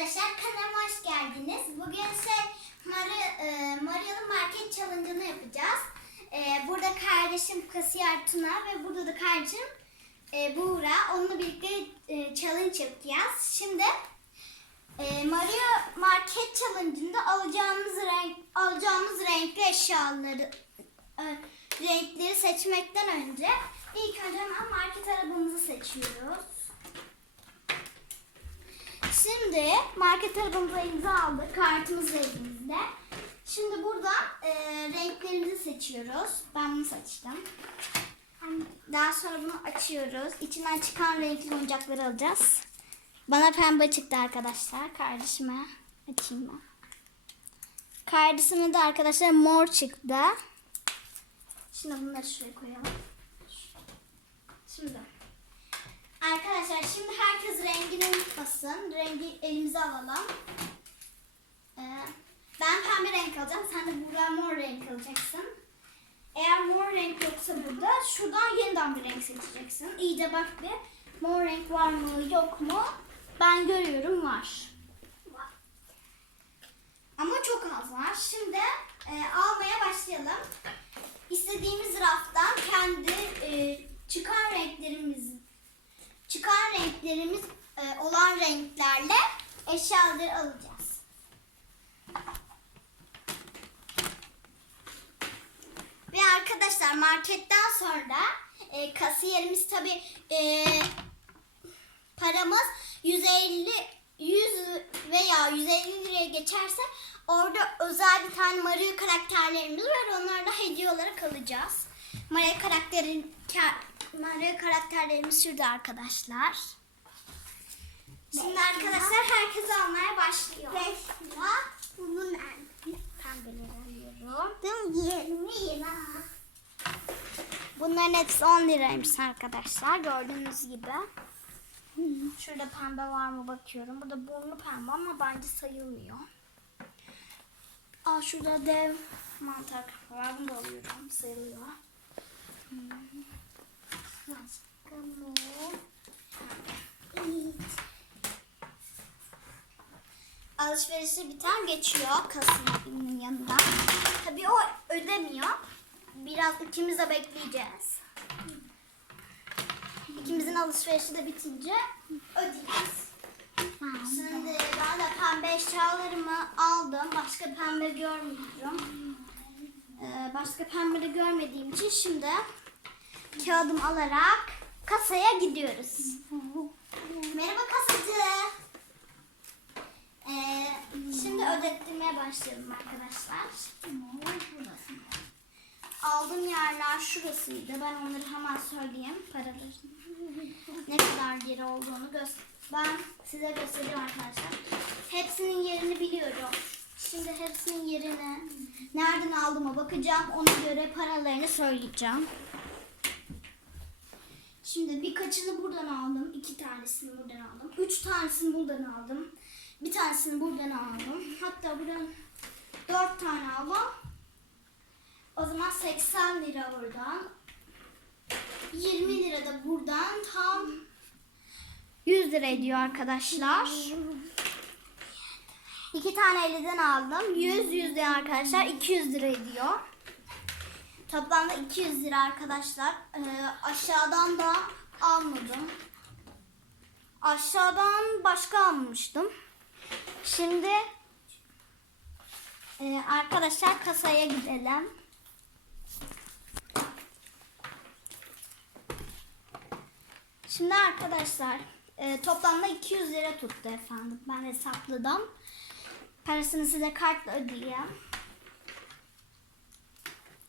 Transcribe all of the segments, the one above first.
arkadaşlar kanalıma hoş geldiniz. Bugün şey Mari, e, Maria'nın market challenge'ını yapacağız. E, burada kardeşim kasiyer Tuna ve burada da kardeşim e, Buğra. Onunla birlikte e, challenge yapacağız. Şimdi e, Maria market challenge'ında alacağımız renk alacağımız renkli eşyaları e, renkleri seçmekten önce ilk önce hemen market arabamızı seçiyoruz. Şimdi market arabamıza imza aldık. Kartımız elimizde. Şimdi buradan e, renklerimizi seçiyoruz. Ben bunu seçtim. Daha sonra bunu açıyoruz. İçinden çıkan renkli oyuncakları alacağız. Bana pembe çıktı arkadaşlar. Kardeşime açayım ben. Kardeşime de arkadaşlar mor çıktı. Şimdi bunları şuraya koyalım. Şimdi Arkadaşlar şimdi herkes rengini unutmasın. Rengi elimize alalım. Ee, ben pembe renk alacağım. Sen de burada mor renk alacaksın. Eğer mor renk yoksa burada şuradan yeniden bir renk seçeceksin. İyice bak bir. Mor renk var mı yok mu? Ben görüyorum var. Ama çok az var. Şimdi e, almaya başlayalım. İstediğimiz raftan kendi e, çıkan renklerimizi renklerimiz e, olan renklerle eşyaları alacağız. Ve arkadaşlar marketten sonra e, kasiyerimiz tabi e, paramız 150 100 veya 150 liraya geçerse orada özel bir tane Mario karakterlerimiz var. Onlarla hediye olarak alacağız. Mario karakterin ka- Mario karakterlerimiz şurada arkadaşlar. Arkadaşlar herkes almaya başlıyor. 5 lira. Bunun pembeleri alıyorum. 20 lira. Bunların hepsi 10 liraymış arkadaşlar. Gördüğünüz gibi. Şurada pembe var mı bakıyorum. Burada burnu pembe ama bence sayılmıyor. Aa şurada dev mantar kafa var. Bunu da alıyorum. Sayılıyor. Hmm. Başka mı? Alışverişi biten geçiyor kasının yanında. Tabii o ödemiyor. Biraz ikimiz de bekleyeceğiz. İkimizin alışverişi de bitince ödeyeceğiz. Şimdi ben de pembe eşyalarımı aldım. Başka pembe görmüyorum. Ee, başka pembe de görmediğim için şimdi kağıdımı alarak kasaya gidiyoruz. Merhaba kasacı. Şimdi ödettirmeye başlayalım arkadaşlar. Aldığım yerler şurasıydı. Ben onları hemen söyleyeyim. Paraları. Ne kadar geri olduğunu göster. Ben size göstereyim arkadaşlar. Hepsinin yerini biliyorum. Şimdi hepsinin yerini nereden aldığıma bakacağım. Ona göre paralarını söyleyeceğim. Şimdi birkaçını buradan aldım. iki tanesini buradan aldım. Üç tanesini buradan aldım. Bir tanesini buradan aldım. Hatta buradan dört tane aldım. O zaman 80 lira buradan. 20 lira da buradan tam 100 lira ediyor arkadaşlar. İki tane elden aldım. 100 100 lira arkadaşlar 200 lira ediyor. Toplamda 200 lira arkadaşlar. Ee, aşağıdan da almadım. Aşağıdan başka almıştım. Şimdi e, arkadaşlar kasaya gidelim. Şimdi arkadaşlar e, toplamda 200 lira tuttu efendim. Ben hesapladım. Parasını size kartla ödeyeyim.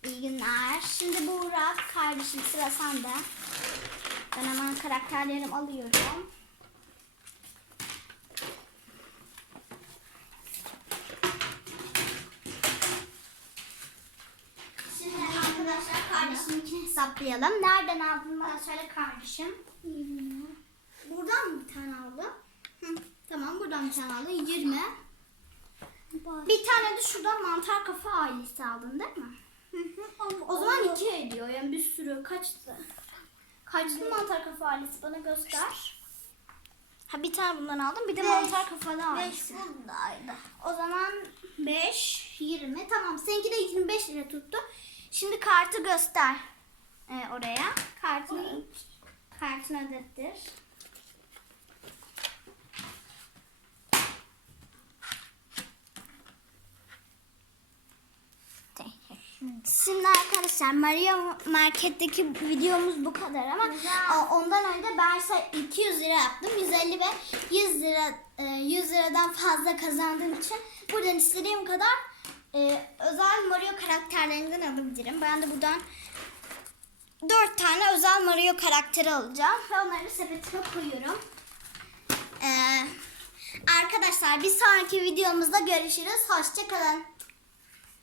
İyi günler. Şimdi Buğra kardeşim sıra sende. Ben hemen karakterlerimi alıyorum. Şimdi arkadaşlar kardeşiminkini hesaplayalım. Nereden aldın bana söyle kardeşim. Buradan mı bir tane aldın? Hı, tamam buradan bir tane aldın. 20. Bir tane de şuradan mantar kafa ailesi aldın değil mi? O zaman iki ediyor. Yani bir sürü kaçtı? Kaçtı mantar kafa ailesi bana göster. Ha bir tane bundan aldım. Bir de Beş. mantar kafalı aldım. 5 bundaydı. O zaman 5, 20. Tamam seninki de 25 lira tuttu. Şimdi kartı göster ee, oraya. Kartını, kartını ödettir. Şimdi arkadaşlar Mario Market'teki videomuz bu kadar ama Güzel. ondan önce ben size 200 lira yaptım. 150 ve 100 lira e, 100 liradan fazla kazandığım için buradan istediğim kadar e, özel Mario karakterlerinden alabilirim. Ben de buradan 4 tane özel Mario karakteri alacağım ve onları sepetime koyuyorum. Ee, arkadaşlar bir sonraki videomuzda görüşürüz. Hoşçakalın.